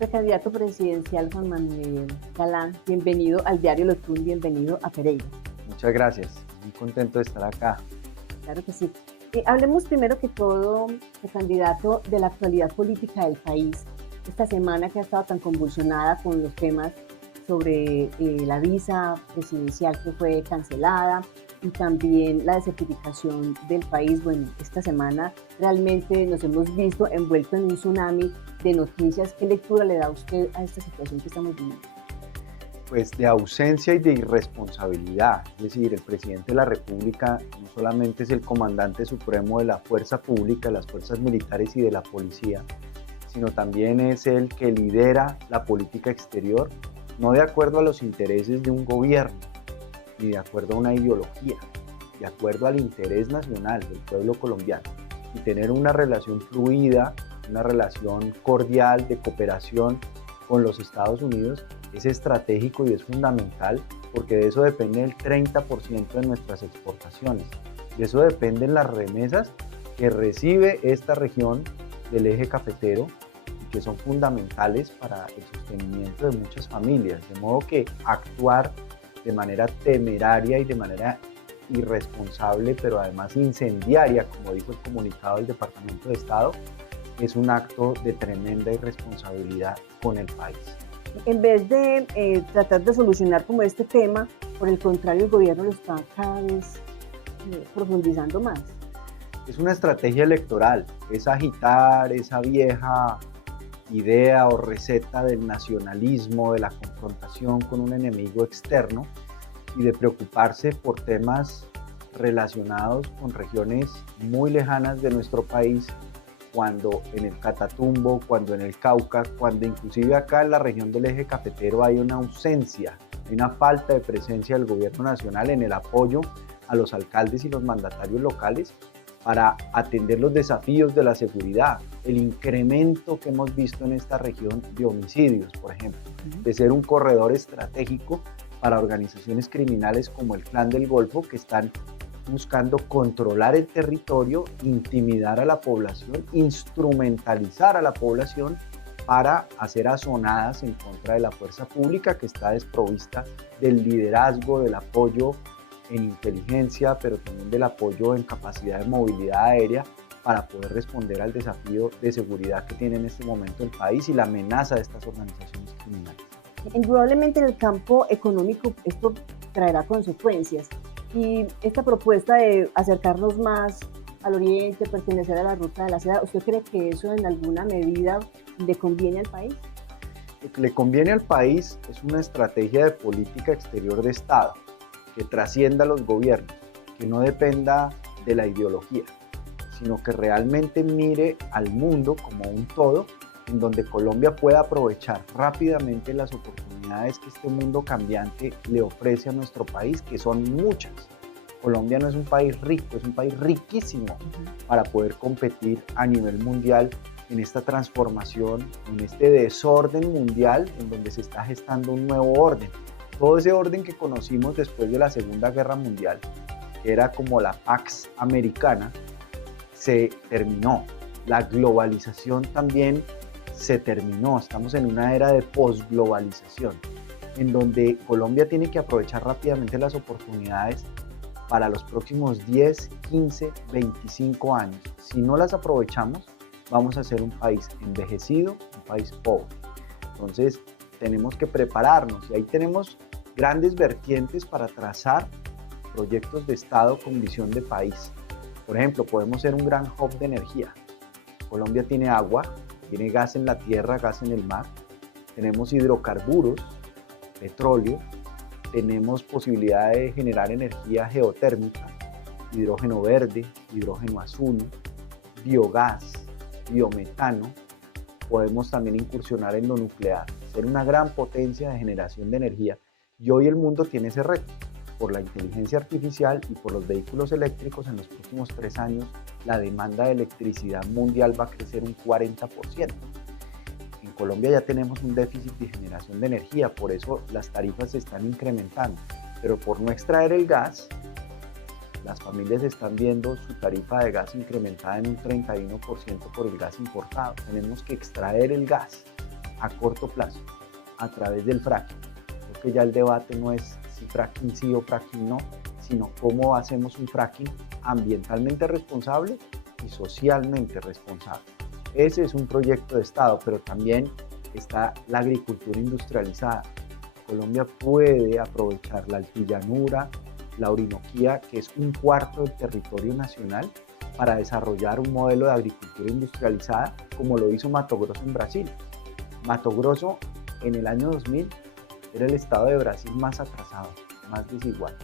Precandidato presidencial Juan Manuel Galán, bienvenido al diario Los Tun, bienvenido a Pereira. Muchas gracias, muy contento de estar acá. Claro que sí. Hablemos primero que todo, precandidato, de la actualidad política del país. Esta semana que ha estado tan convulsionada con los temas sobre la visa presidencial que fue cancelada y también la desertificación del país. Bueno, esta semana realmente nos hemos visto envueltos en un tsunami de noticias. ¿Qué lectura le da usted a esta situación que estamos viviendo? Pues de ausencia y de irresponsabilidad, es decir, el presidente de la República no solamente es el comandante supremo de la fuerza pública, las fuerzas militares y de la policía, sino también es el que lidera la política exterior, no de acuerdo a los intereses de un gobierno, ni de acuerdo a una ideología, de acuerdo al interés nacional del pueblo colombiano, y tener una relación fluida, una relación cordial de cooperación con los Estados Unidos es estratégico y es fundamental, porque de eso depende el 30% de nuestras exportaciones. De eso dependen las remesas que recibe esta región del eje cafetero y que son fundamentales para el sostenimiento de muchas familias. De modo que actuar de manera temeraria y de manera irresponsable, pero además incendiaria, como dijo el comunicado del Departamento de Estado, es un acto de tremenda irresponsabilidad con el país. En vez de tratar de solucionar como este tema, por el contrario, el gobierno lo está cada vez profundizando más. Es una estrategia electoral, es agitar esa vieja idea o receta del nacionalismo, de la confrontación con un enemigo externo y de preocuparse por temas relacionados con regiones muy lejanas de nuestro país, cuando en el Catatumbo, cuando en el Cauca, cuando inclusive acá en la región del eje cafetero hay una ausencia, hay una falta de presencia del gobierno nacional en el apoyo a los alcaldes y los mandatarios locales para atender los desafíos de la seguridad, el incremento que hemos visto en esta región de homicidios, por ejemplo, de ser un corredor estratégico para organizaciones criminales como el Clan del Golfo, que están buscando controlar el territorio, intimidar a la población, instrumentalizar a la población para hacer azonadas en contra de la fuerza pública, que está desprovista del liderazgo, del apoyo en inteligencia, pero también del apoyo en capacidad de movilidad aérea para poder responder al desafío de seguridad que tiene en este momento el país y la amenaza de estas organizaciones criminales. Indudablemente en el campo económico esto traerá consecuencias. Y esta propuesta de acercarnos más al oriente, pertenecer a la ruta de la seda, ¿usted cree que eso en alguna medida le conviene al país? Lo que le conviene al país es una estrategia de política exterior de Estado que trascienda a los gobiernos, que no dependa de la ideología, sino que realmente mire al mundo como un todo, en donde Colombia pueda aprovechar rápidamente las oportunidades que este mundo cambiante le ofrece a nuestro país, que son muchas. Colombia no es un país rico, es un país riquísimo para poder competir a nivel mundial en esta transformación, en este desorden mundial en donde se está gestando un nuevo orden. Todo ese orden que conocimos después de la Segunda Guerra Mundial, que era como la Pax Americana, se terminó. La globalización también se terminó, estamos en una era de posglobalización, en donde Colombia tiene que aprovechar rápidamente las oportunidades para los próximos 10, 15, 25 años. Si no las aprovechamos, vamos a ser un país envejecido, un país pobre. Entonces, tenemos que prepararnos y ahí tenemos grandes vertientes para trazar proyectos de Estado con visión de país. Por ejemplo, podemos ser un gran hub de energía. Colombia tiene agua, tiene gas en la tierra, gas en el mar, tenemos hidrocarburos, petróleo, tenemos posibilidad de generar energía geotérmica, hidrógeno verde, hidrógeno azul, biogás, biometano. Podemos también incursionar en lo nuclear, ser una gran potencia de generación de energía. Y hoy el mundo tiene ese reto. Por la inteligencia artificial y por los vehículos eléctricos, en los próximos 3 años, la demanda de electricidad mundial va a crecer un 40%. En Colombia ya tenemos un déficit de generación de energía, por eso las tarifas se están incrementando. Pero por no extraer el gas, las familias están viendo su tarifa de gas incrementada en un 31% por el gas importado. Tenemos que extraer el gas. a corto plazo a través del fracking. Creo que ya el debate no es si fracking sí o fracking no, sino cómo hacemos un fracking ambientalmente responsable y socialmente responsable. Ese es un proyecto de Estado, pero también está la agricultura industrializada. Colombia puede aprovechar la altillanura, la Orinoquía, que es un cuarto del territorio nacional, para desarrollar un modelo de agricultura industrializada como lo hizo Mato Grosso en Brasil. Mato Grosso en el año 2000 era el estado de Brasil más atrasado, más desigual.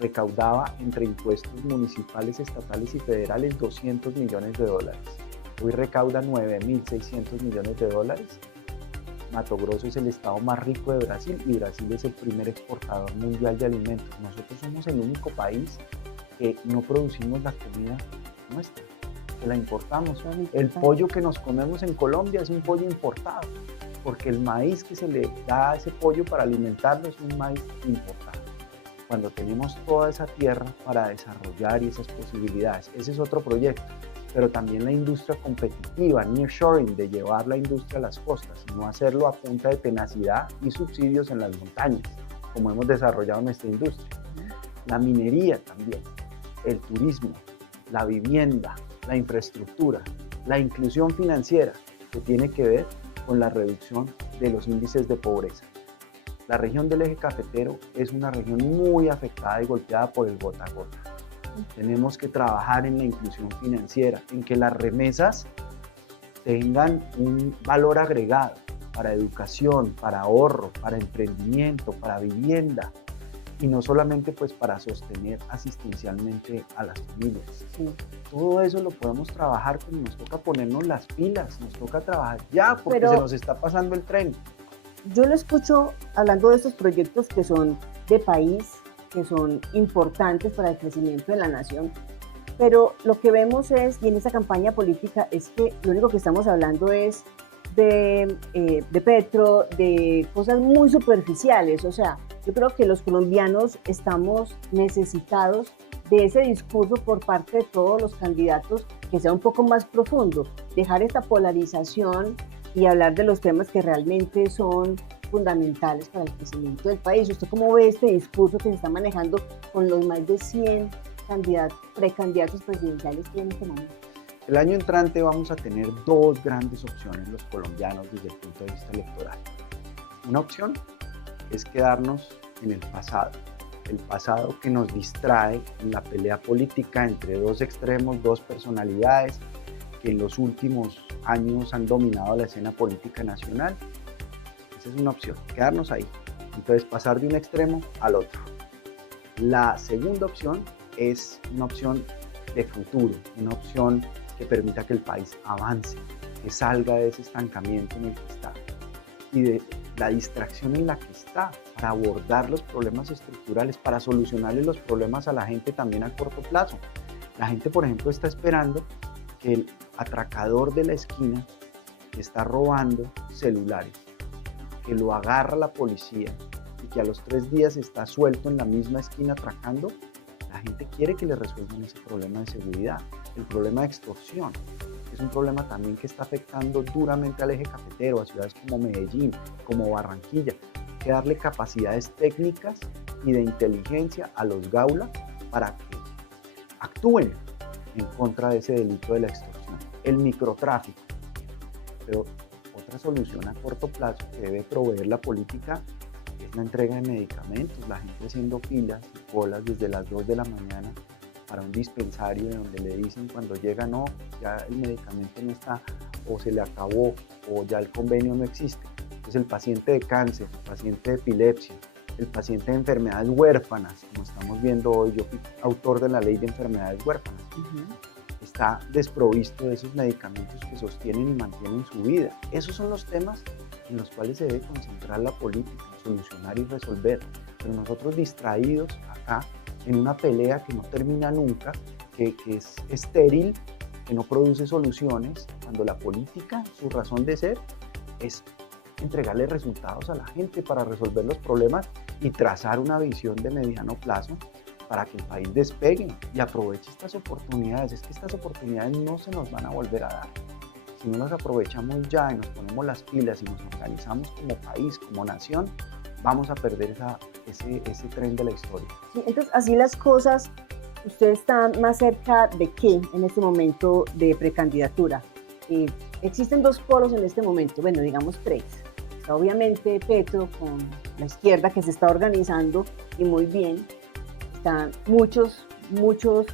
Recaudaba entre impuestos municipales, estatales y federales $200 millones. Hoy recauda $9.600 millones. Mato Grosso es el estado más rico de Brasil y Brasil es el primer exportador mundial de alimentos. Nosotros somos el único país que no producimos la comida nuestra, que la importamos. El pollo que nos comemos en Colombia es un pollo importado, porque el maíz que se le da a ese pollo para alimentarlo es un maíz importado. Cuando tenemos toda esa tierra para desarrollar y esas posibilidades, ese es otro proyecto. Pero también la industria competitiva, nearshoring, de llevar la industria a las costas, y no hacerlo a punta de tenacidad y subsidios en las montañas, como hemos desarrollado nuestra industria. La minería también, el turismo, la vivienda, la infraestructura, la inclusión financiera, que tiene que ver con la reducción de los índices de pobreza. La región del eje cafetero es una región muy afectada y golpeada por el gota a gota. Tenemos que trabajar en la inclusión financiera, en que las remesas tengan un valor agregado para educación, para ahorro, para emprendimiento, para vivienda, y no solamente pues para sostener asistencialmente a las familias. Sí. Todo eso lo podemos trabajar, pero nos toca ponernos las pilas, nos toca trabajar ya, porque se nos está pasando el tren. Yo lo escucho hablando de estos proyectos que son de país, que son importantes para el crecimiento de la nación, pero lo que vemos es, y en esta campaña política, es que lo único que estamos hablando es de Petro, de cosas muy superficiales. O sea, yo creo que los colombianos estamos necesitados de ese discurso por parte de todos los candidatos que sea un poco más profundo, dejar esta polarización y hablar de los temas que realmente son fundamentales para el crecimiento del país. ¿Usted cómo ve este discurso que se está manejando con los más de 100 precandidatos presidenciales que hay en este momento? El año entrante vamos a tener dos grandes opciones los colombianos desde el punto de vista electoral. Una opción es quedarnos en el pasado que nos distrae en la pelea política entre dos extremos, dos personalidades que en los últimos años han dominado la escena política nacional. Esa es una opción, quedarnos ahí. Entonces pasar de un extremo al otro. La segunda opción es una opción de futuro, una opción que permita que el país avance, que salga de ese estancamiento en el que está y de la distracción en la que está para abordar los problemas estructurales, para solucionarle los problemas a la gente también a corto plazo. La gente, por ejemplo, está esperando que el atracador de la esquina que está robando celulares, que lo agarra la policía y que a los 3 días está suelto en la misma esquina atracando, la gente quiere que le resuelvan ese problema de seguridad. El problema de extorsión es un problema también que está afectando duramente al eje cafetero, a ciudades como Medellín, como Barranquilla. Hay que darle capacidades técnicas y de inteligencia a los Gaula para que actúen en contra de ese delito de la extorsión. El microtráfico. Pero otra solución a corto plazo que debe proveer la política es la entrega de medicamentos, la gente haciendo filas y colas desde las 2 de la mañana para un dispensario donde le dicen cuando llega, no, ya el medicamento no está, o se le acabó, o ya el convenio no existe. Entonces el paciente de cáncer, el paciente de epilepsia, el paciente de enfermedades huérfanas, como estamos viendo hoy, yo fui autor de la ley de enfermedades huérfanas, está desprovisto de esos medicamentos que sostienen y mantienen su vida. Esos son los temas en los cuales se debe concentrar la política, solucionar y resolver. Pero nosotros distraídos acá en una pelea que no termina nunca, que es estéril, que no produce soluciones, cuando la política, su razón de ser, es entregarle resultados a la gente para resolver los problemas y trazar una visión de mediano plazo para que el país despegue y aproveche estas oportunidades. Es que estas oportunidades no se nos van a volver a dar. si no las aprovechamos ya y nos ponemos las pilas y nos organizamos como país, como nación, vamos a perder ese tren de la historia. Sí, entonces, así las cosas, ¿usted está más cerca de qué en este momento de precandidatura? Existen dos polos en este momento, bueno, digamos tres. Está obviamente Petro con la izquierda que se está organizando y muy bien. Están muchos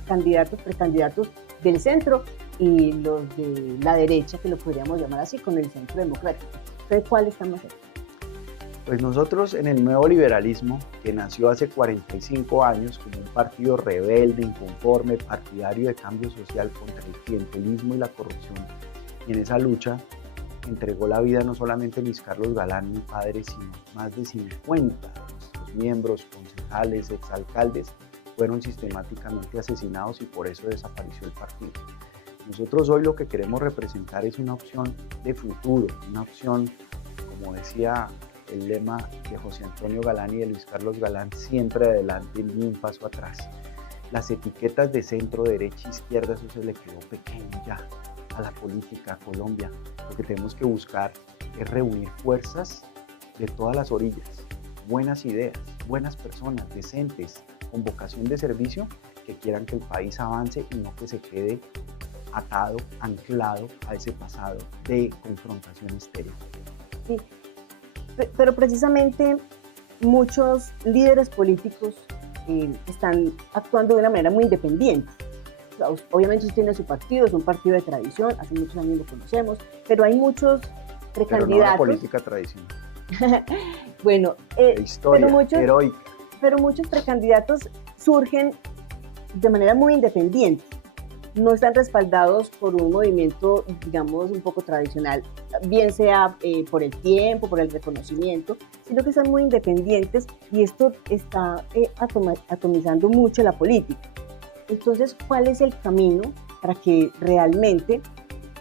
candidatos, precandidatos del centro y los de la derecha, que lo podríamos llamar así, con el centro democrático. ¿Usted cuál está más cerca? Pues nosotros en el nuevo liberalismo, que nació hace 45 años como un partido rebelde, inconforme, partidario de cambio social contra el clientelismo y la corrupción, y en esa lucha entregó la vida no solamente Luis Carlos Galán, mi padre, sino más de 50 de nuestros miembros, concejales, exalcaldes, fueron sistemáticamente asesinados y por eso desapareció el partido. Nosotros hoy lo que queremos representar es una opción de futuro, una opción, como decía el lema de José Antonio Galán y de Luis Carlos Galán, siempre adelante, ni un paso atrás. Las etiquetas de centro, derecha, izquierda, eso se le quedó pequeño ya a la política, a Colombia. Lo que tenemos que buscar es reunir fuerzas de todas las orillas, buenas ideas, buenas personas, decentes, con vocación de servicio, que quieran que el país avance y no que se quede atado, anclado a ese pasado de confrontación estéril. Sí, pero precisamente muchos líderes políticos están actuando de una manera muy independiente. Obviamente usted tiene su partido, es un partido de tradición, hace muchos años lo conocemos, pero hay muchos precandidatos. Pero no la política tradicional. Bueno, historia heroica. Pero muchos precandidatos surgen de manera muy independiente. No están respaldados por un movimiento, digamos, un poco tradicional, bien sea por el tiempo, por el reconocimiento, sino que son muy independientes y esto está atomizando mucho la política. Entonces, ¿cuál es el camino para que realmente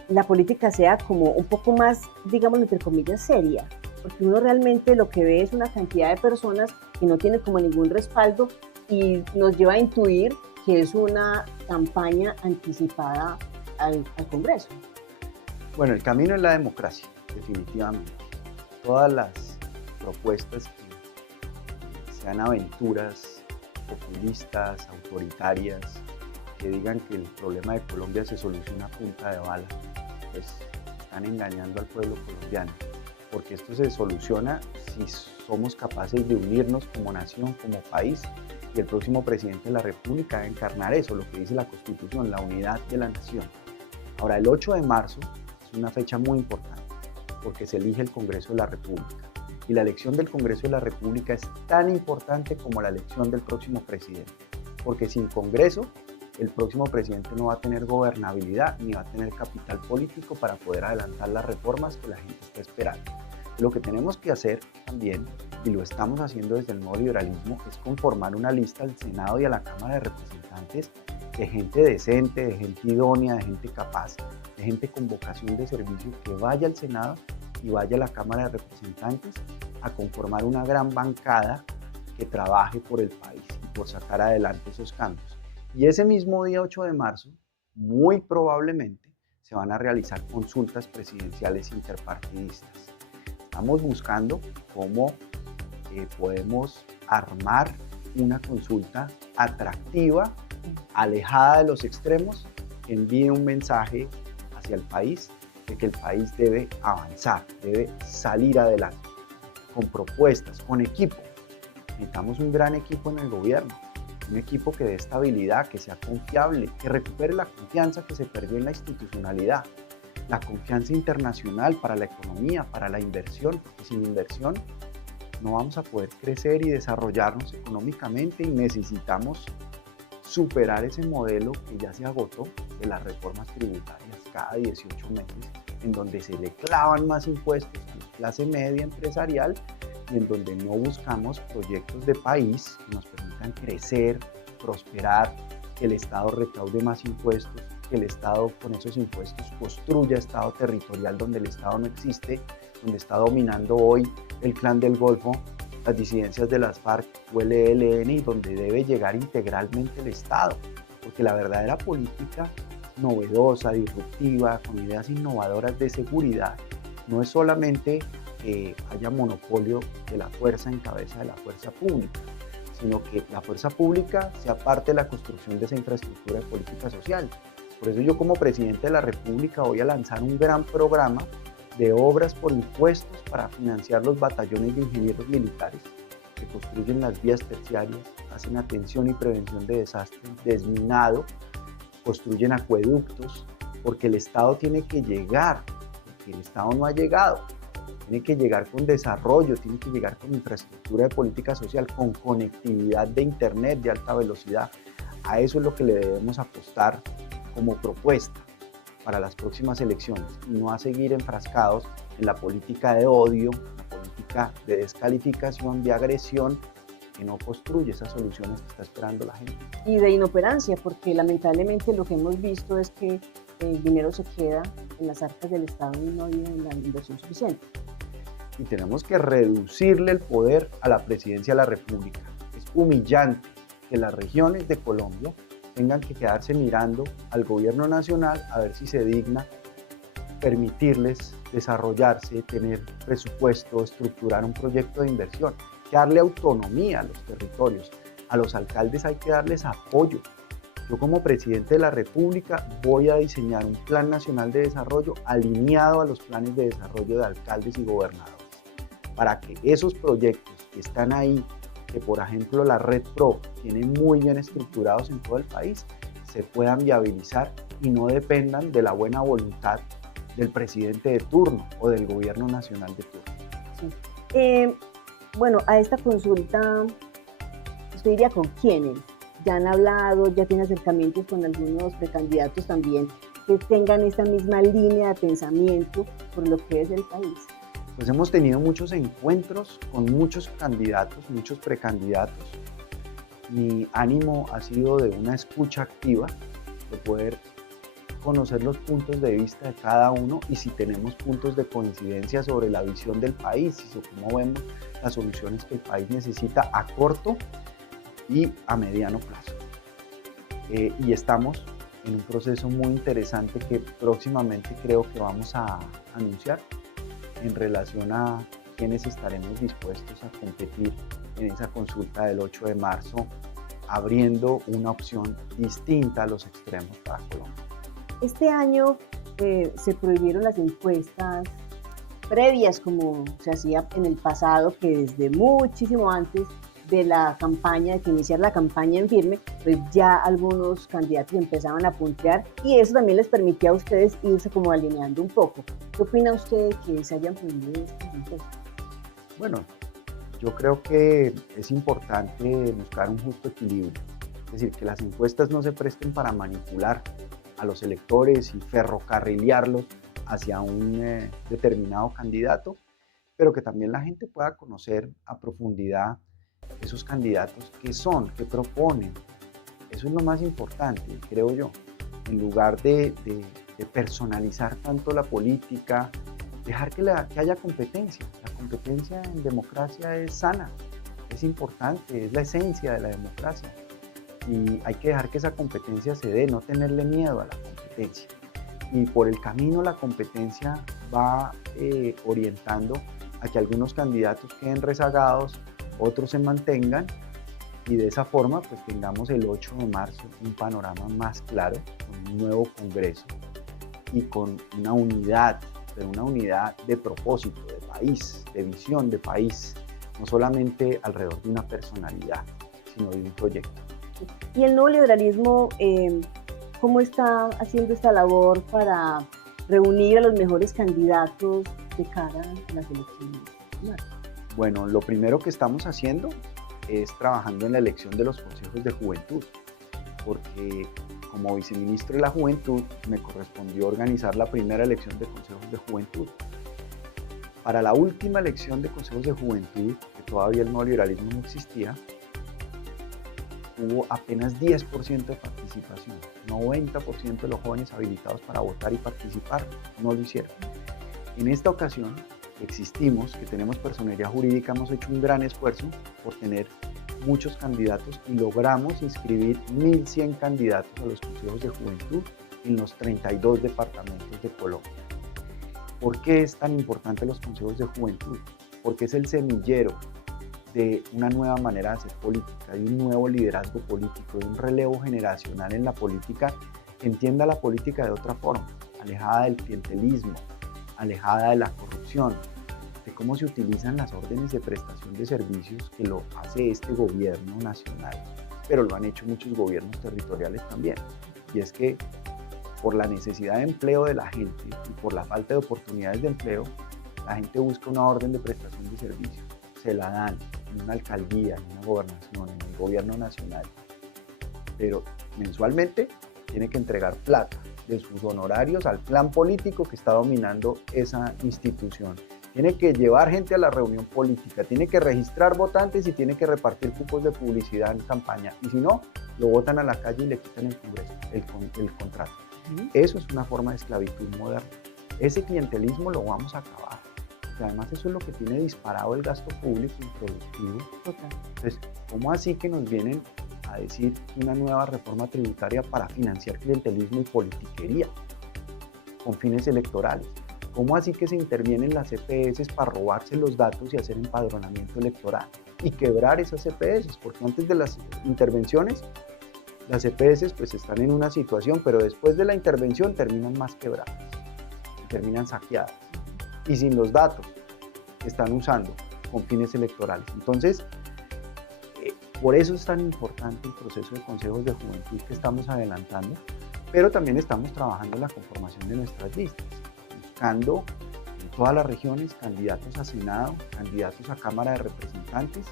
la política sea como un poco más, digamos, entre comillas, seria? Porque uno realmente lo que ve es una cantidad de personas que no tienen como ningún respaldo y nos lleva a intuir que es una campaña anticipada al Congreso. Bueno, el camino es la democracia, definitivamente. Todas las propuestas que sean aventuras populistas, autoritarias, que digan que el problema de Colombia se soluciona a punta de bala, pues están engañando al pueblo colombiano, porque esto se soluciona si somos capaces de unirnos como nación, como país, y el próximo presidente de la República debe encarnar eso, lo que dice la Constitución, la unidad de la nación. Ahora, el 8 de marzo es una fecha muy importante, porque se elige el Congreso de la República. Y la elección del Congreso de la República es tan importante como la elección del próximo presidente, porque sin Congreso el próximo presidente no va a tener gobernabilidad ni va a tener capital político para poder adelantar las reformas que la gente está esperando. Lo que tenemos que hacer también, y lo estamos haciendo desde el nuevo liberalismo, es conformar una lista al Senado y a la Cámara de Representantes de gente decente, de gente idónea, de gente capaz, de gente con vocación de servicio, que vaya al Senado y vaya a la Cámara de Representantes a conformar una gran bancada que trabaje por el país y por sacar adelante esos cambios. Y ese mismo día 8 de marzo, muy probablemente, se van a realizar consultas presidenciales interpartidistas. Estamos buscando cómo podemos armar una consulta atractiva, alejada de los extremos, que envíe un mensaje hacia el país de que el país debe avanzar, debe salir adelante, con propuestas, con equipo. Necesitamos un gran equipo en el gobierno, un equipo que dé estabilidad, que sea confiable, que recupere la confianza que se perdió en la institucionalidad, la confianza internacional para la economía, para la inversión, porque sin inversión no vamos a poder crecer y desarrollarnos económicamente y necesitamos superar ese modelo que ya se agotó de las reformas tributarias cada 18 meses, en donde se le clavan más impuestos a la clase media empresarial y en donde no buscamos proyectos de país que nos permitan crecer, prosperar, que el Estado recaude más impuestos, que el Estado con esos impuestos construya Estado territorial donde el Estado no existe, donde está dominando hoy el Clan del Golfo, las disidencias de las FARC o el ELN, y donde debe llegar integralmente el Estado, porque la verdadera política novedosa, disruptiva, con ideas innovadoras de seguridad, no es solamente que haya monopolio de la fuerza en cabeza de la fuerza pública, sino que la fuerza pública sea parte de la construcción de esa infraestructura de política social. Por eso yo como presidente de la República voy a lanzar un gran programa de obras por impuestos para financiar los batallones de ingenieros militares que construyen las vías terciarias, hacen atención y prevención de desastres, desminado, construyen acueductos, porque el Estado tiene que llegar, porque el Estado no ha llegado. Tiene que llegar con desarrollo, tiene que llegar con infraestructura de política social, con conectividad de internet de alta velocidad. A eso es lo que le debemos apostar como propuesta para las próximas elecciones y no a seguir enfrascados en la política de odio, la política de descalificación, de agresión, que no construye esas soluciones que está esperando la gente. Y de inoperancia, porque lamentablemente lo que hemos visto es que el dinero se queda en las arcas del Estado y no hay la inversión suficiente. Y tenemos que reducirle el poder a la presidencia de la República. Es humillante que las regiones de Colombia tengan que quedarse mirando al gobierno nacional a ver si se digna permitirles desarrollarse, tener presupuesto, estructurar un proyecto de inversión, hay que darle autonomía a los territorios, a los alcaldes hay que darles apoyo. Yo como presidente de la República voy a diseñar un plan nacional de desarrollo alineado a los planes de desarrollo de alcaldes y gobernadores, para que esos proyectos que están ahí, que por ejemplo la Red Pro tiene muy bien estructurados en todo el país, se puedan viabilizar y no dependan de la buena voluntad del presidente de turno o del gobierno nacional de turno. Sí. Bueno, a esta consulta, ¿usted diría con quiénes? ¿Ya han hablado, ya tiene acercamientos con algunos precandidatos también que tengan esta misma línea de pensamiento por lo que es el país? Pues hemos tenido muchos encuentros con muchos candidatos, muchos precandidatos. Mi ánimo ha sido de una escucha activa, de poder conocer los puntos de vista de cada uno y si tenemos puntos de coincidencia sobre la visión del país y sobre cómo vemos las soluciones que el país necesita a corto y a mediano plazo. Y estamos en un proceso muy interesante que próximamente creo que vamos a anunciar en relación a quienes estaremos dispuestos a competir en esa consulta del 8 de marzo, abriendo una opción distinta a los extremos para Colombia. Este año se prohibieron las encuestas previas como se hacía en el pasado, que desde muchísimo antes de la campaña, de que iniciar la campaña en firme, pues ya algunos candidatos empezaban a puntear y eso también les permitía a ustedes irse como alineando un poco. ¿Qué opina usted de que se hayan prohibido estas encuestas? Bueno, yo creo que es importante buscar un justo equilibrio, es decir, que las encuestas no se presten para manipular a los electores y ferrocarrilearlos hacia un determinado candidato, pero que también la gente pueda conocer a profundidad esos candidatos que son, que proponen. Eso es lo más importante, creo yo, en lugar de personalizar tanto la política, dejar que haya competencia. La competencia en democracia es sana, es importante, es la esencia de la democracia. Y hay que dejar que esa competencia se dé, no tenerle miedo a la competencia. Y por el camino la competencia va orientando a que algunos candidatos queden rezagados, otros se mantengan y de esa forma pues tengamos el 8 de marzo un panorama más claro, con un nuevo Congreso y con una unidad, pero una unidad de propósito, de país, de visión de país, no solamente alrededor de una personalidad, sino de un proyecto. Y el nuevo liberalismo, ¿cómo está haciendo esta labor para reunir a los mejores candidatos de cara a las elecciones? Bueno, lo primero que estamos haciendo es trabajando en la elección de los consejos de juventud, porque como viceministro de la Juventud me correspondió organizar la primera elección de consejos de juventud. Para la última elección de consejos de juventud, que todavía el nuevo liberalismo no existía, hubo apenas 10% de participación. 90% de los jóvenes habilitados para votar y participar no lo hicieron. En esta ocasión, existimos, que tenemos personería jurídica, hemos hecho un gran esfuerzo por tener muchos candidatos y logramos inscribir 1.100 candidatos a los consejos de juventud en los 32 departamentos de Colombia. ¿Por qué es tan importante los consejos de juventud? Porque es el semillero de una nueva manera de hacer política, de un nuevo liderazgo político, de un relevo generacional en la política que entienda la política de otra forma, alejada del clientelismo, alejada de la corrupción, de cómo se utilizan las órdenes de prestación de servicios, que lo hace este gobierno nacional, pero lo han hecho muchos gobiernos territoriales también. Y es que por la necesidad de empleo de la gente y por la falta de oportunidades de empleo, la gente busca una orden de prestación de servicios, se la dan en una alcaldía, en una gobernación, en el gobierno nacional, pero mensualmente tiene que entregar plata de sus honorarios al clan político que está dominando esa institución. Tiene que llevar gente a la reunión política, tiene que registrar votantes y tiene que repartir cupos de publicidad en campaña. Y si no, lo botan a la calle y le quitan el Congreso, el contrato. Eso es una forma de esclavitud moderna. Ese clientelismo lo vamos a acabar. Y además eso es lo que tiene disparado el gasto público improductivo. Entonces, ¿cómo así que nos vienen a decir una nueva reforma tributaria para financiar clientelismo y politiquería con fines electorales? ¿Cómo así que se intervienen las EPS para robarse los datos y hacer empadronamiento electoral y quebrar esas EPS? Porque antes de las intervenciones, las EPS pues están en una situación, pero después de la intervención terminan más quebradas, terminan saqueadas y sin los datos que están usando con fines electorales. Entonces, por eso es tan importante el proceso de consejos de juventud que estamos adelantando, pero también estamos trabajando en la conformación de nuestras listas, buscando en todas las regiones candidatos a Senado, candidatos a Cámara de Representantes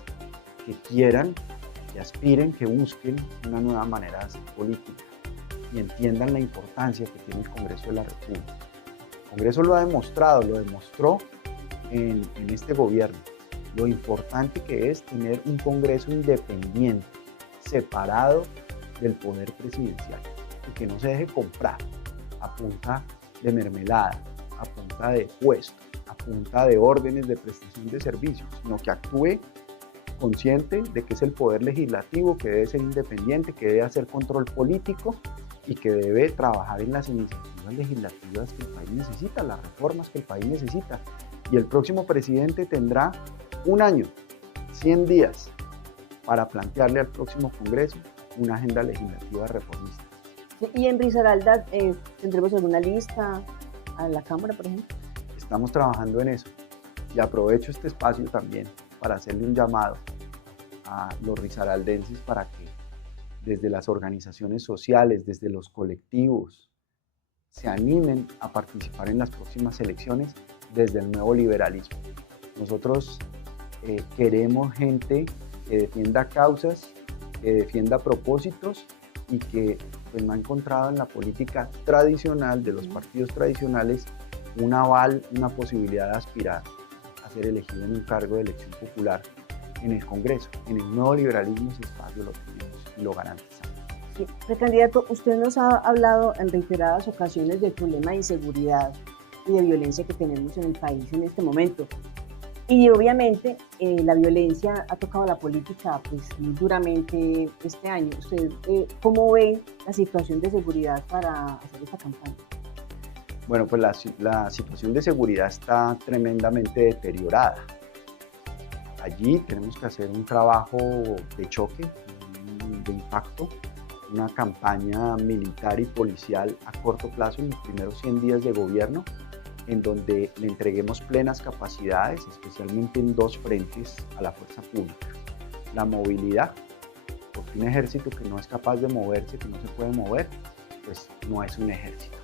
que quieran, que aspiren, que busquen una nueva manera de hacer política y entiendan la importancia que tiene el Congreso de la República. El Congreso lo ha demostrado, lo demostró en este gobierno, lo importante que es tener un Congreso independiente, separado del poder presidencial y que no se deje comprar a punta de mermelada, a punta de puestos, a punta de órdenes de prestación de servicios, sino que actúe consciente de que es el poder legislativo, que debe ser independiente, que debe hacer control político y que debe trabajar en las iniciativas legislativas que el país necesita, las reformas que el país necesita. Y el próximo presidente tendrá un año, 100 días, para plantearle al próximo Congreso una agenda legislativa reformista. Y en Risaralda, ¿tendremos alguna lista a la Cámara, por ejemplo? Estamos trabajando en eso y aprovecho este espacio también para hacerle un llamado a los risaraldenses para que desde las organizaciones sociales, desde los colectivos, se animen a participar en las próximas elecciones desde el nuevo liberalismo. Nosotros queremos gente que defienda causas, que defienda propósitos y que pues, no ha encontrado en la política tradicional de los partidos tradicionales un aval, una posibilidad de aspirar a ser elegido en un cargo de elección popular en el Congreso. En el nuevo liberalismo ese espacio lo tenemos y lo garantizamos. Sí, precandidato, usted nos ha hablado en reiteradas ocasiones del problema de inseguridad y de violencia que tenemos en el país en este momento. Y obviamente la violencia ha tocado la política pues, muy duramente este año. ¿Usted cómo ve la situación de seguridad para hacer esta campaña? Bueno, pues la situación de seguridad está tremendamente deteriorada. Allí tenemos que hacer un trabajo de choque, de impacto, una campaña militar y policial a corto plazo en los primeros 100 días de gobierno, en donde le entreguemos plenas capacidades, especialmente en dos frentes a la fuerza pública. La movilidad, porque un ejército que no es capaz de moverse, que no se puede mover, pues no es un ejército.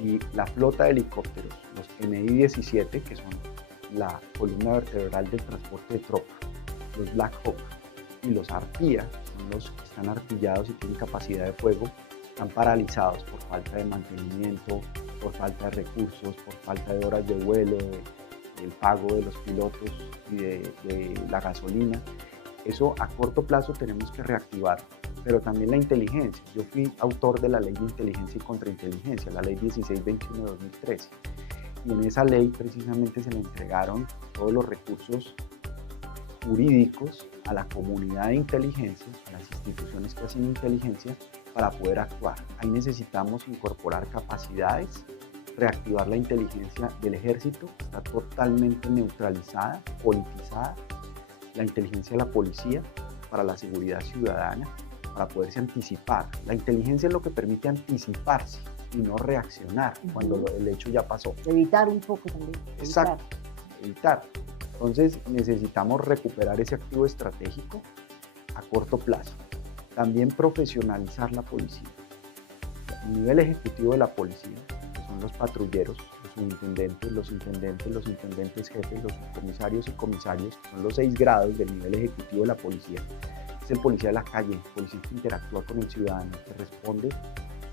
Y la flota de helicópteros, los MI-17, que son la columna vertebral del transporte de tropas, los Black Hawk y los Arpía, son los que están artillados y tienen capacidad de fuego, están paralizados por falta de mantenimiento, por falta de recursos, por falta de horas de vuelo, del pago de los pilotos y de la gasolina. Eso a corto plazo tenemos que reactivar, pero también la inteligencia. Yo fui autor de la Ley de Inteligencia y Contrainteligencia, la Ley 1621 de 2013, y en esa ley precisamente se le entregaron todos los recursos jurídicos a la comunidad de inteligencia, a las instituciones que hacen inteligencia, para poder actuar. Ahí necesitamos incorporar capacidades, reactivar la inteligencia del ejército, que está totalmente neutralizada, politizada, la inteligencia de la policía para la seguridad ciudadana, para poderse anticipar. La inteligencia es lo que permite anticiparse y no reaccionar cuando el hecho ya pasó. Evitar un poco también. Exacto, evitar. Entonces necesitamos recuperar ese activo estratégico a corto plazo. También profesionalizar la policía. A nivel ejecutivo de la policía, que son los patrulleros, los subintendentes, los intendentes, los intendentes jefes, los subcomisarios y comisarios, que son los 6 grados del nivel ejecutivo de la policía. Es el policía de la calle, el policía que interactúa con el ciudadano, que responde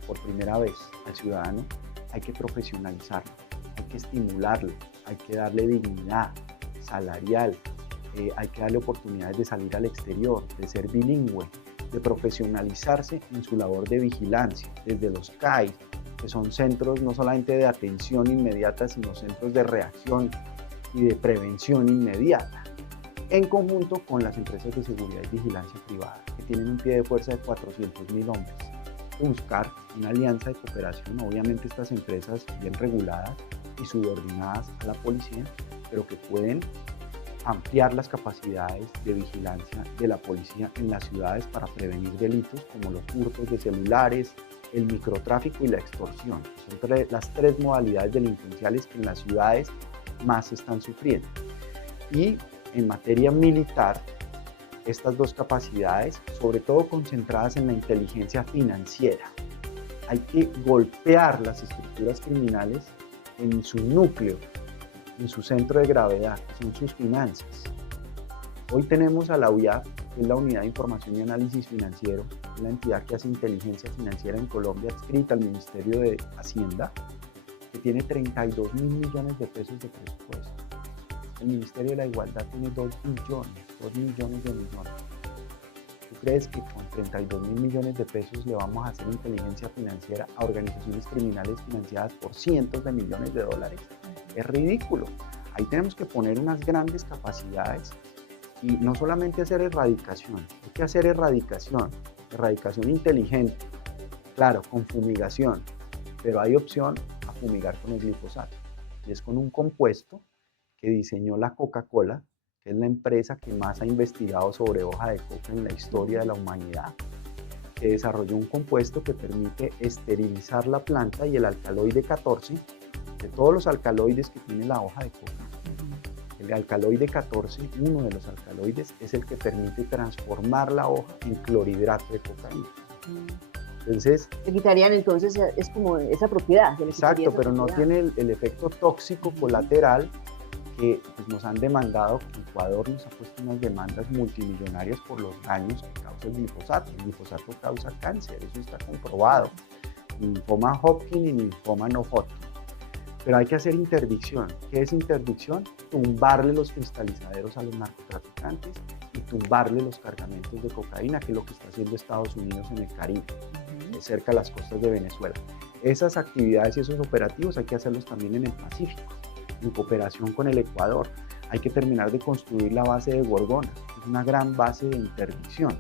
por primera vez al ciudadano. Hay que profesionalizarlo, hay que estimularlo, hay que darle dignidad salarial, hay que darle oportunidades de salir al exterior, de ser bilingüe, de profesionalizarse en su labor de vigilancia, desde los CAI, que son centros no solamente de atención inmediata, sino centros de reacción y de prevención inmediata, en conjunto con las empresas de seguridad y vigilancia privada, que tienen un pie de fuerza de 400.000 hombres. Buscar una alianza de cooperación, obviamente estas empresas bien reguladas y subordinadas a la policía, pero que pueden ampliar las capacidades de vigilancia de la policía en las ciudades para prevenir delitos como los hurtos de celulares, el microtráfico y la extorsión. Son las 3 modalidades delincuenciales que en las ciudades más están sufriendo. Y en materia militar, estas 2 capacidades, sobre todo concentradas en la inteligencia financiera. Hay que golpear las estructuras criminales en su núcleo, en su centro de gravedad, que son sus finanzas. Hoy tenemos a la UIAF, que es la Unidad de Información y Análisis Financiero, la entidad que hace inteligencia financiera en Colombia, adscrita al Ministerio de Hacienda, que tiene 32.000 millones de pesos de presupuesto. El Ministerio de la Igualdad tiene 2 millones de millones. ¿Tú crees que con 32.000 millones de pesos le vamos a hacer inteligencia financiera a organizaciones criminales financiadas por cientos de millones de dólares? Es ridículo. Ahí tenemos que poner unas grandes capacidades y no solamente hacer erradicación, hay que hacer erradicación inteligente, claro, con fumigación, pero hay opción a fumigar con el glifosato, y es con un compuesto que diseñó la Coca-Cola, que es la empresa que más ha investigado sobre hoja de coca en la historia de la humanidad, que desarrolló un compuesto que permite esterilizar la planta y el alcaloide 14, de todos los alcaloides que tiene la hoja de coca. El alcaloide 14, uno de los alcaloides, es el que permite transformar la hoja en clorhidrato de cocaína. Entonces, le quitarían entonces, es como esa propiedad. Exacto, pero no tiene el efecto tóxico colateral que pues, nos han demandado. Ecuador nos ha puesto unas demandas multimillonarias por los daños que causa el glifosato. El glifosato causa cáncer, eso está comprobado. Linfoma Hodgkin y linfoma no Hodgkin. Pero hay que hacer interdicción. ¿Qué es interdicción? Tumbarle los cristalizaderos a los narcotraficantes y tumbarle los cargamentos de cocaína, que es lo que está haciendo Estados Unidos en el Caribe, cerca de las costas de Venezuela. Esas actividades y esos operativos hay que hacerlos también en el Pacífico, en cooperación con el Ecuador. Hay que terminar de construir la base de Gorgona, es una gran base de interdicción,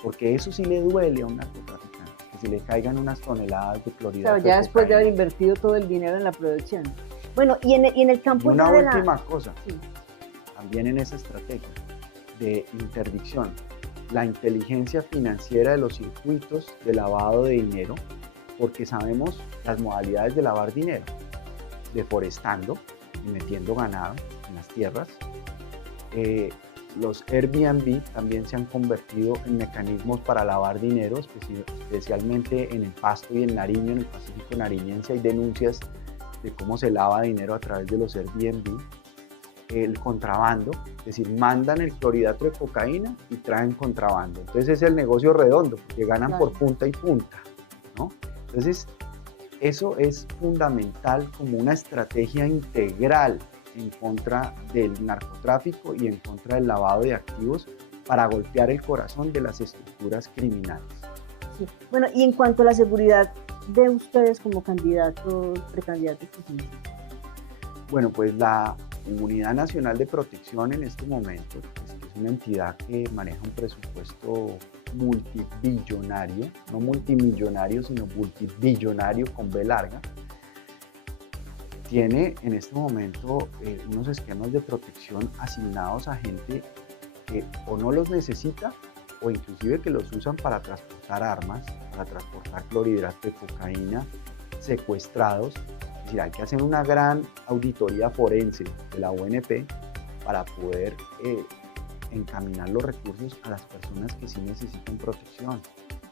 porque eso sí le duele a un narcotraficante, que se le caigan unas toneladas de clorhidrato. Claro, ya después de haber invertido todo el dinero en la producción. Bueno, y en el campo... Una última cosa, sí, también en esa estrategia de interdicción, la inteligencia financiera de los circuitos de lavado de dinero, porque sabemos las modalidades de lavar dinero, deforestando y metiendo ganado en las tierras. Los Airbnb también se han convertido en mecanismos para lavar dinero, especialmente en el Pasto y en Nariño, en el Pacífico nariñense hay denuncias de cómo se lava dinero a través de los Airbnb. El contrabando, es decir, mandan el clorhidrato de cocaína y traen contrabando. Entonces es el negocio redondo, porque ganan por punta y punta, ¿no? Entonces eso es fundamental como una estrategia integral en contra del narcotráfico y en contra del lavado de activos para golpear el corazón de las estructuras criminales. Sí. Bueno, y en cuanto a la seguridad de ustedes como candidatos, precandidatos, bueno, pues la Unidad Nacional de Protección en este momento, pues, es una entidad que maneja un presupuesto multibillonario, no multimillonario, sino multibillonario con B larga, tiene en este momento unos esquemas de protección asignados a gente que o no los necesita o inclusive que los usan para transportar armas, para transportar clorhidrato de cocaína, secuestrados. Es decir, hay que hacer una gran auditoría forense de la ONP para poder encaminar los recursos a las personas que sí necesitan protección,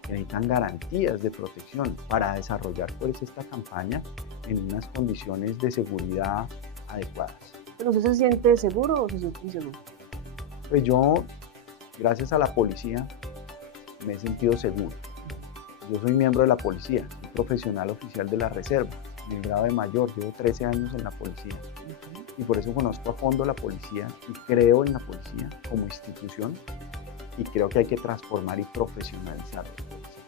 que necesitan garantías de protección para desarrollar pues esta campaña en unas condiciones de seguridad adecuadas. ¿Pero usted se siente seguro o se siente inseguro? Pues yo, gracias a la policía, me he sentido seguro. Yo soy miembro de la policía, soy profesional oficial de la reserva, en el grado de mayor, llevo 13 años en la policía. Y por eso conozco a fondo la policía y creo en la policía como institución y creo que hay que transformar y profesionalizar la policía.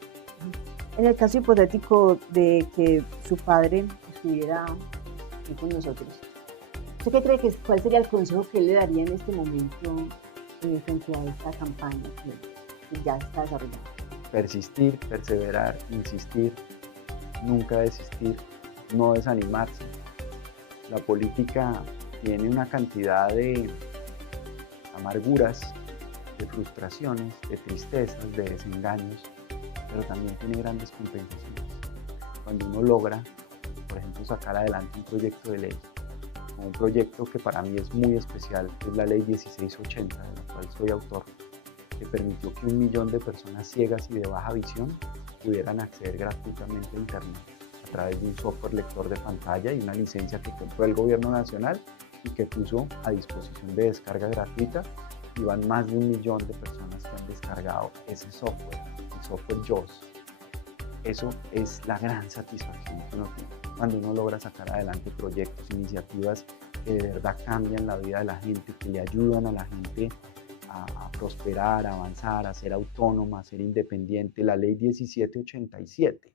En el caso hipotético de que su padre estuviera aquí con nosotros, ¿usted qué cree cuál sería el consejo que él le daría en este momento frente a esta campaña que ya está desarrollando? Persistir, perseverar, insistir, nunca desistir, no desanimarse. La política tiene una cantidad de amarguras, de frustraciones, de tristezas, de desengaños, pero también tiene grandes compensaciones. Cuando uno logra, por ejemplo, sacar adelante un proyecto de ley, como un proyecto que para mí es muy especial, que es la Ley 1680, de la cual soy autor, que permitió que 1 millón de personas ciegas y de baja visión pudieran acceder gratuitamente a Internet a través de un software lector de pantalla y una licencia que compró el gobierno nacional y que puso a disposición de descarga gratuita, y van más de 1 millón de personas que han descargado ese software, el software JAWS. Eso es la gran satisfacción que uno tiene cuando uno logra sacar adelante proyectos, iniciativas que de verdad cambian la vida de la gente, que le ayudan a la gente a prosperar, a avanzar, a ser autónoma, a ser independiente. La Ley 1787,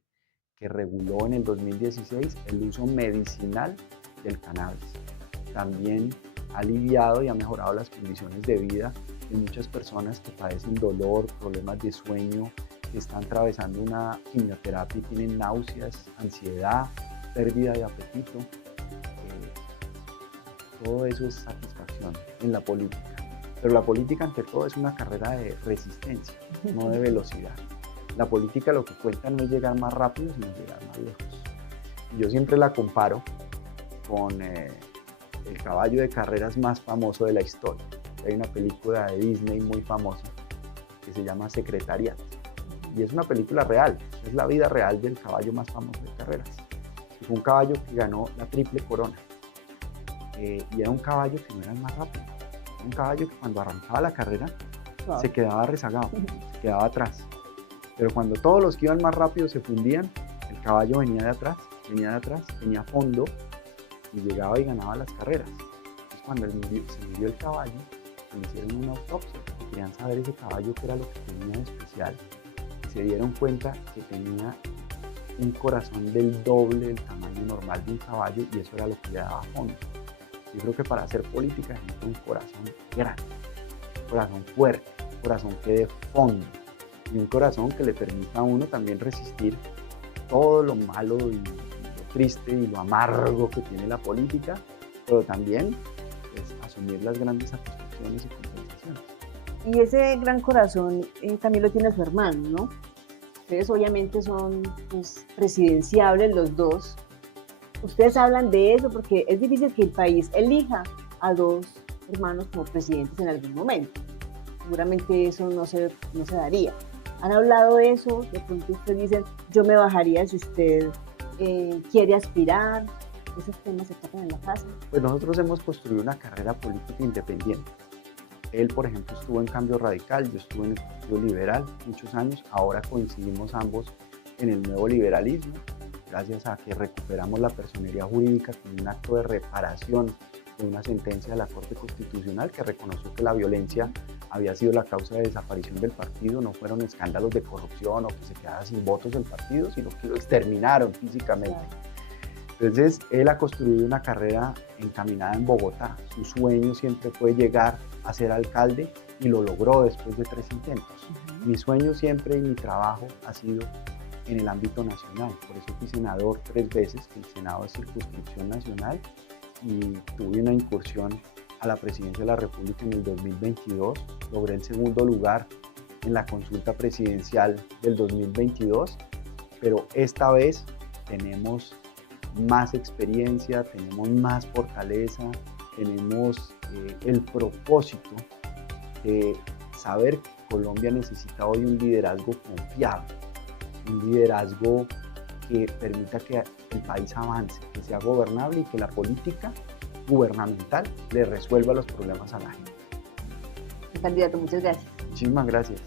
que reguló en el 2016 el uso medicinal del cannabis, también ha aliviado y ha mejorado las condiciones de vida de muchas personas que padecen dolor, problemas de sueño, que están atravesando una quimioterapia y tienen náuseas, ansiedad, pérdida de apetito. Todo eso es satisfacción en la política. Pero la política ante todo es una carrera de resistencia, no de velocidad. La política lo que cuenta no es llegar más rápido, sino llegar más lejos. Yo siempre la comparo con el caballo de carreras más famoso de la historia. Hay una película de Disney muy famosa que se llama Secretariat. Y es una película real, es la vida real del caballo más famoso de carreras. Y fue un caballo que ganó la triple corona. Y era un caballo que no era el más rápido. Era un caballo que cuando arrancaba la carrera se quedaba rezagado, se quedaba atrás. Pero cuando todos los que iban más rápido se fundían, el caballo venía de atrás, tenía fondo y llegaba y ganaba las carreras. Entonces cuando se murió el caballo, le hicieron una autopsia, querían saber ese caballo qué era lo que tenía de especial. Y se dieron cuenta que tenía un corazón del doble del tamaño normal de un caballo y eso era lo que le daba fondo. Yo creo que para hacer política necesita un corazón grande, un corazón fuerte, un corazón que dé fondo y un corazón que le permita a uno también resistir todo lo malo y lo triste y lo amargo que tiene la política, pero también asumir las grandes satisfacciones y compensaciones. Y ese gran corazón también lo tiene su hermano, ¿no? Ustedes obviamente son pues, presidenciables los dos. Ustedes hablan de eso porque es difícil que el país elija a dos hermanos como presidentes en algún momento. Seguramente eso no se daría. ¿Han hablado de eso? De pronto ustedes dicen, yo me bajaría si usted quiere aspirar. ¿Esos temas se tocan en la casa? Pues nosotros hemos construido una carrera política independiente. Él, por ejemplo, estuvo en Cambio Radical, yo estuve en el Partido Liberal muchos años. Ahora coincidimos ambos en el nuevo liberalismo, gracias a que recuperamos la personería jurídica con un acto de reparación de una sentencia de la Corte Constitucional que reconoció que la violencia había sido la causa de desaparición del partido, no fueron escándalos de corrupción o que se quedara sin votos el partido, sino que lo exterminaron físicamente. Claro. Entonces, él ha construido una carrera encaminada en Bogotá. Su sueño siempre fue llegar a ser alcalde y lo logró después de 3 intentos. Mi sueño siempre y mi trabajo ha sido en el ámbito nacional, por eso fui senador 3 veces, que el Senado es circunscripción nacional, y tuve una incursión a la presidencia de la República en el 2022, logré el segundo lugar en la consulta presidencial del 2022, pero esta vez tenemos más experiencia, tenemos más fortaleza, tenemos el propósito de saber que Colombia necesita hoy un liderazgo confiable, un liderazgo que permita que el país avance, que sea gobernable y que la política gubernamental le resuelva los problemas a la gente. Candidato, muchas gracias. Muchísimas gracias.